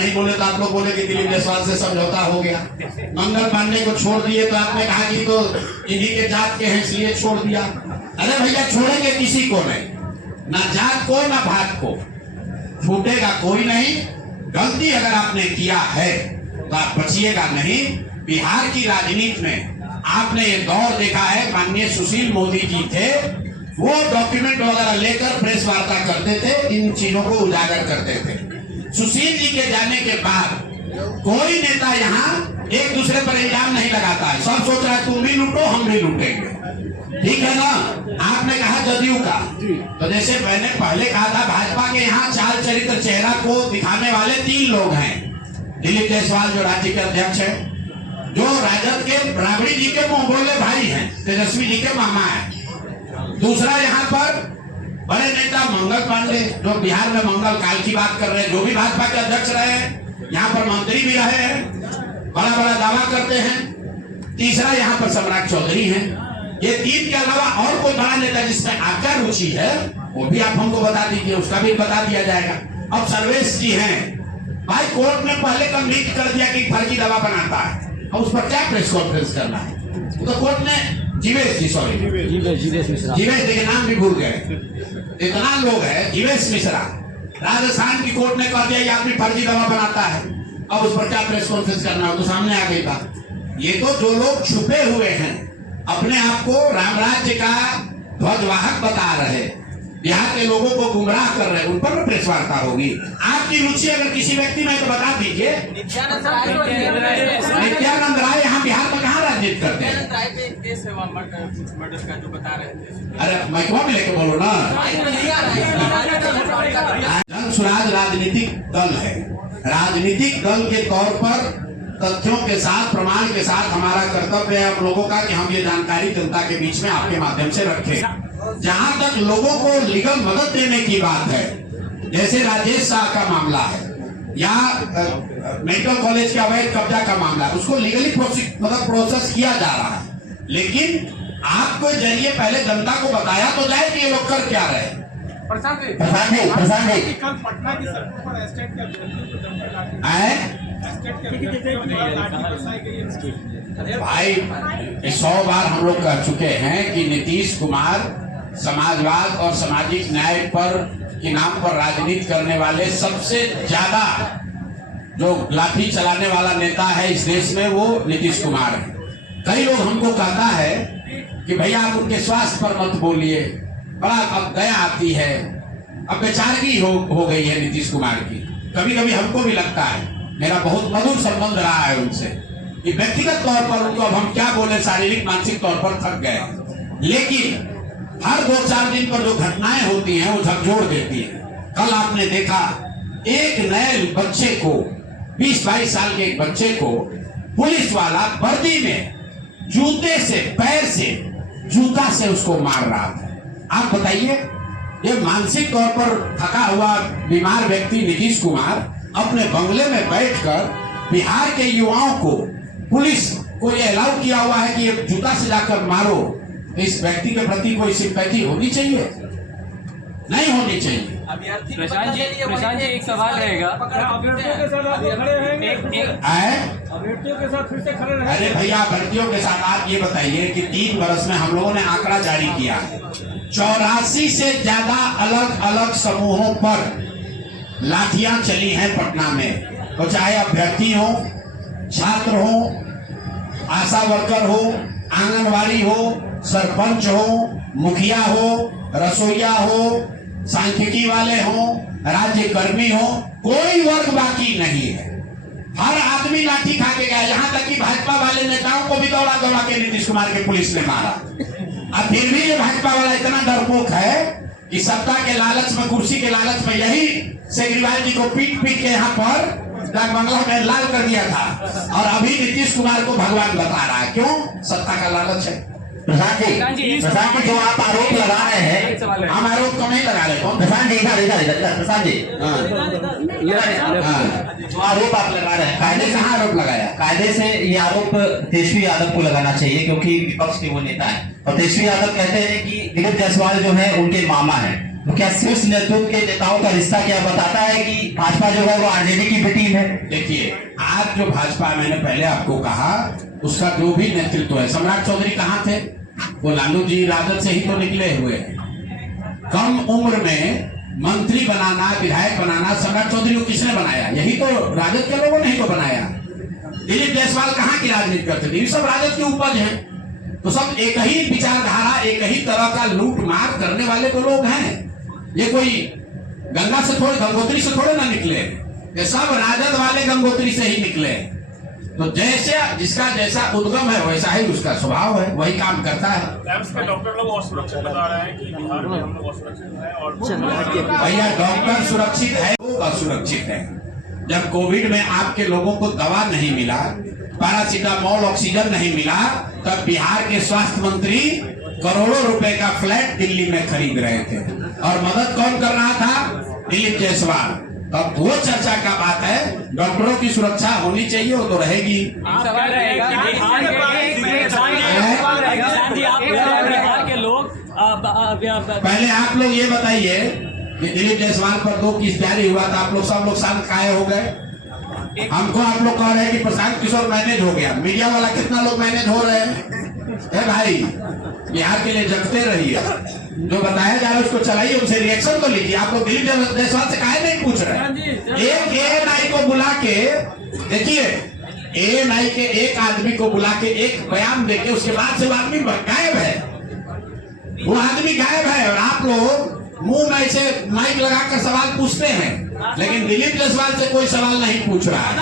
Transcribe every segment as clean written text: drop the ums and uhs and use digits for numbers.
नहीं बोले तो आप लोग बोले कि दिलीप जायसवाल से समझौता हो गया। मंगल पांडे को छोड़ दिए तो आपने कहा कि तो इन्हीं के जात के हैं इसलिए छोड़ दिया। अरे भैया छोड़ेंगे किसी को नहीं, ना जात को ना भात को, छूटेगा कोई नहीं। गलती अगर आपने किया है तो आप बचिएगा नहीं। बिहार की राजनीति में आपने ये दौर देखा है, माननीय सुशील मोदी जी थे, वो डॉक्यूमेंट वगैरह लेकर प्रेस वार्ता करते थे, इन चीजों को उजागर करते थे। सुशील जी के जाने के बाद कोई नेता यहाँ एक दूसरे पर इल्जाम नहीं लगाता है। सब सोच रहा है तुम भी लूटो हम भी लूटेंगे, ठीक है ना। आपने कहा जदयू का, तो जैसे मैंने पहले कहा था, भाजपा के यहाँ चाल चरित्र चेहरा को दिखाने वाले 3 लोग हैं। दिलीप जायसवाल जो राज्य के अध्यक्ष है, जो राजद के राबड़ी जी के मुंह बोले भाई हैं, तेजस्वी जी के मामा है। दूसरा यहाँ पर बड़े नेता मंगल पांडे, जो बिहार में मंगल काल की बात कर रहे हैं, जो भी भाजपा के अध्यक्ष रहे हैं, यहाँ पर मंत्री भी रहे हैं, बड़ा बड़ा दावा करते हैं। तीसरा यहाँ पर सम्राट चौधरी हैं। ये 3 के अलावा और कोई बड़ा नेता जिसमें आपका रुचि है वो भी आप हमको बता दीजिए, उसका भी बता दिया जाएगा। अब सर्वेश जी हैं, भाई कोर्ट ने पहले कन्विक्ट कर दिया कि फर्जी दवा बनाता है, और उस पर क्या प्रेस कॉन्फ्रेंस करना है। तो कोर्ट ने जीवेश मिश्रा, जीवेश के नाम भी भूल गए, इतना लोग है। जीवेश मिश्रा, राजस्थान की कोर्ट ने कह दिया कि आदमी फर्जी दवा बनाता है, अब उस पर क्या प्रेस कॉन्फ्रेंस करना है, तो सामने आ गई बात। ये तो जो लोग छुपे हुए हैं, अपने आप को राम राज्य का ध्वजवाहक बता रहे, बिहार के लोगों को गुमराह कर रहे हैं, उन पर प्रेस वार्ता होगी। आपकी रुचि अगर किसी व्यक्ति में तो बता दीजिए। नित्यानंद राय यहाँ बिहार में कहाँ राजनीति करते हैं? अरे माइक्रो में लेके बोलो ना। जन स्वराज राजनीतिक दल है। राजनीतिक दल के तौर पर तथ्यों के साथ, प्रमाण के साथ हमारा कर्तव्य है हम लोगों का कि हम ये जानकारी जनता के बीच में आपके माध्यम से रखें। जहां तक लोगों को लीगल मदद देने की बात है, जैसे राजेश शाह का मामला है या मेडिकल कॉलेज के अवैध कब्जा का मामला है, उसको लीगली प्रोसेस किया जा रहा है। लेकिन आपको जरिए पहले जनता को बताया तो जाए कि ये लोग कर क्या रहे। प्रशांत कल पटना की सड़कों पर एस्टेट के भाई 100 बार हम लोग कह चुके हैं कि नीतीश कुमार समाजवाद और सामाजिक न्याय पर के नाम पर राजनीति करने वाले सबसे ज्यादा जो लाठी चलाने वाला नेता है इस देश में, वो नीतीश कुमार है। कई लोग हमको कहता है कि भैया आप उनके स्वास्थ्य पर मत बोलिए, बड़ा अब दया आती है, अब बेचारगी हो गई है नीतीश कुमार की। कभी कभी हमको भी लगता है, मेरा बहुत मधुर संबंध रहा है उनसे, कि व्यक्तिगत तौर पर उनको अब हम क्या बोले, शारीरिक मानसिक तौर पर थक गए। लेकिन हर 2-4 दिन पर जो घटनाएं होती हैं वो झकझोर देती है। कल आपने देखा एक नए बच्चे को, 20-22 साल के एक बच्चे को पुलिस वाला वर्दी में जूते से, पैर से, जूता से उसको मार रहा था। आप बताइए, ये मानसिक तौर पर थका हुआ बीमार व्यक्ति नीतीश कुमार अपने बंगले में बैठकर बिहार के युवाओं को, पुलिस को ये अलाउ किया हुआ है कि ये जूता से जाकर मारो। इस व्यक्ति के प्रति कोई सिंपैथी होनी चाहिए? नहीं होनी चाहिए। प्रशांत जी एक सवाल रहेगा, अभ्यर्थियों के साथ आप खड़े रहेंगे? अभ्यर्थियों के साथ फिर से खड़े रहेंगे? अरे भैया, अभ्यर्थियों के साथ आप ये बताइए कि 3 वर्ष में हम लोगों ने आंकड़ा जारी किया, 84 से ज्यादा अलग अलग समूहों पर लाठियां चली हैं पटना में। तो चाहे अभ्यर्थी हो, छात्र हो, आशा वर्कर हो, आंगनवाड़ी हो, सरपंच हो, मुखिया हो, रसोईया हो, सांख्यिकी वाले हो, राज्य कर्मी हो, कोई वर्ग बाकी नहीं है। हर आदमी लाठी खा के गया। यहाँ तक कि भाजपा वाले नेताओं को भी दौड़ा दौड़ा के नीतीश कुमार के पुलिस ने मारा। अब फिर भी ये भाजपा वाला इतना डरपोक है कि सत्ता के लालच में, कुर्सी के लालच में यही केजरीवाल जी को पीट के यहाँ पर डाक बंगला में लाल कर दिया था, और अभी नीतीश कुमार को भगवान बता रहा है। क्यों? सत्ता का लालच है। प्रशांत जी जो आप आरोप लगा रहे हैं, हम आरोप तो नहीं लगा रहे। कौन? प्रशांत जी प्रशांत जी जो आरोप आप लगा रहे हैं, कायदे से कहाँ आरोप लगाया? कायदे से ये आरोप तेजस्वी यादव को लगाना चाहिए, क्योंकि विपक्ष के वो नेता है। और तेजस्वी यादव कहते हैं कि दिलीप जायसवाल जो है उनके मामा है। तो क्या शीर्ष नेतृत्व के नेताओं का रिश्ता क्या बताता है कि भाजपा जो है वो आरजेडी की भी टीम है? देखिए, आज जो भाजपा, मैंने पहले आपको कहा, उसका जो भी नेतृत्व है, सम्राट चौधरी कहाँ थे? वो लालू जी राजद से ही तो निकले हुए हैं। कम उम्र में मंत्री बनाना, विधायक बनाना, सम्राट चौधरी को किसने बनाया? यही तो राजद के लोगों ने ही तो बनाया। दिलीप जायसवाल कहाँ की राजनीति करते थे? ये सब राजद की उपज है। तो सब एक ही विचारधारा, एक ही तरह का लूट मार करने वाले तो लोग हैं। ये कोई गंगा से थोड़े, गंगोत्री से थोड़े ना निकले, ये सब राजद वाले गंगोत्री से ही निकले। तो जैसे जिसका जैसा उद्गम है वैसा ही उसका स्वभाव है, वही काम करता है। एम्स के डॉक्टर लोग और सुरक्षित बता रहे हैं कि बिहार में हम लोग असुरक्षित हैं और भैया, डॉक्टर सुरक्षित है, लोग असुरक्षित है। जब कोविड में आपके लोगों को दवा नहीं मिला, पैरासीटामोल, ऑक्सीजन नहीं मिला, तब बिहार के स्वास्थ्य मंत्री करोड़ों रुपए का फ्लैट दिल्ली में खरीद रहे थे, और मदद कौन कर रहा था? दिलीप जायसवाल। अब वो चर्चा का बात है। डॉक्टरों की सुरक्षा होनी चाहिए, वो तो रहेगी। सवाल रहेगा बिहार के लोग पहले आप लोग ये बताइए कि दिलीप जायसवाल पर 2 केस जारी हुआ था, आप लोग सब लोग शांत काहे हो गए? हमको आप लोग कह रहे हैं कि प्रशांत किशोर मैनेज हो गया। मीडिया वाला कितना लोग मैनेज हो रहे हैं? भाई, बिहार के लिए जगते रहिए, जो बताया जा रहा है उसको चलाइए, उनसे रिएक्शन तो लीजिए। आप लोग दिलीप जायसवाल से काहे नहीं पूछ रहे? एक एएनआई को बुला के देखिए, एएनआई के एक आदमी को बुला के एक बयान देके उसके बाद से वो आदमी गायब है, वो आदमी गायब है। और आप लोग मुंह में ऐसे माइक लगाकर सवाल पूछते हैं, लेकिन दिलीप जायसवाल से कोई सवाल नहीं पूछ रहा है।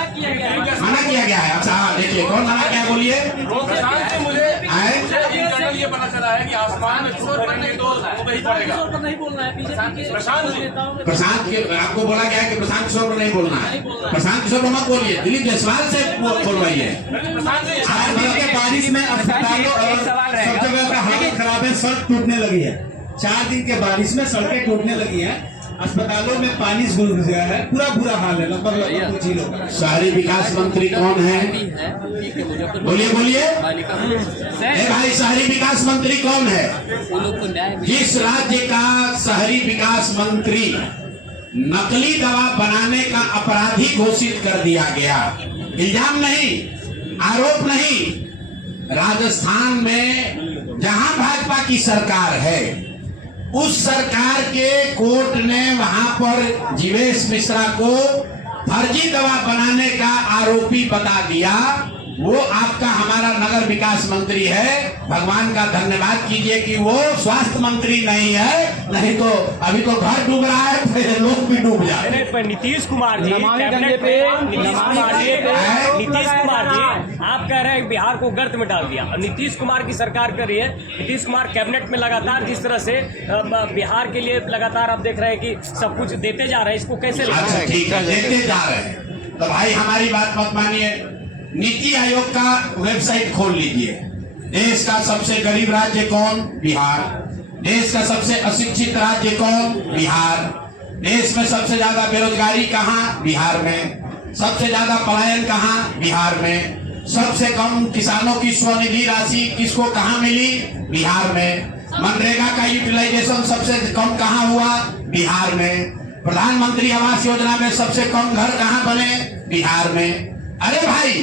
मना किया गया है। अच्छा देखिए, कौन मना किया? बोलिए। मुझे ये पता चला है कि आसमान में चोर बनने तो वही पड़ेगा। प्रशांत के आपको बोला गया है कि प्रशांत किशोर को नहीं बोलना है। प्रशांत किशोर को मत बोलिए, दिलीप जायसवाल से बोलवाइए। बारिश में अस्पतालों और सब जगह का हालत खराब है, सड़क टूटने लगी है। 4 दिन के बारिश में सड़कें टूटने लगी हैं, अस्पतालों में पानी घुस गया है, पूरा बुरा हाल है। लगभग कुछ ही लोग। शहरी विकास मंत्री कौन है? बोलिए बोलिए भाई, शहरी विकास मंत्री कौन है? जिस राज्य का शहरी विकास मंत्री नकली दवा बनाने का अपराधी घोषित कर दिया गया, इल्जाम नहीं, आरोप नहीं, राजस्थान में जहां भाजपा की सरकार है, उस सरकार के कोर्ट ने वहां पर जीवेश मिश्रा को फर्जी दवा बनाने का आरोपी बता दिया। वो आपका हमारा नगर विकास मंत्री है। भगवान का धन्यवाद कीजिए कि वो स्वास्थ्य मंत्री नहीं है, नहीं तो अभी तो घर डूब रहा है, तो लोग भी डूब जाए। नीतीश कुमार जी कैबिनेट पे नीतीश कुमार जी आप कह रहे हैं बिहार को गर्त में डाल दिया, और नीतीश कुमार की सरकार कर रही है। नीतीश कुमार कैबिनेट में लगातार जिस तरह से बिहार के लिए लगातार आप देख रहे हैं कि सब कुछ देते जा रहे हैं, इसको कैसे अच्छा ठीक है, देते जा रहे हैं तो भाई हमारी बात मत मानिए। नीति आयोग का वेबसाइट खोल लीजिए। देश का सबसे गरीब राज्य कौन? बिहार। देश का सबसे अशिक्षित राज्य कौन? बिहार। देश में सबसे ज्यादा बेरोजगारी कहाँ? बिहार में। सबसे ज्यादा पलायन कहाँ? बिहार में। सबसे कम किसानों की स्वनिधि राशि किसको कहाँ मिली? बिहार में। मनरेगा का यूटिलाइजेशन सबसे कम कहाँ हुआ? बिहार में। प्रधानमंत्री आवास योजना में सबसे कम घर कहाँ बने? बिहार में। अरे भाई,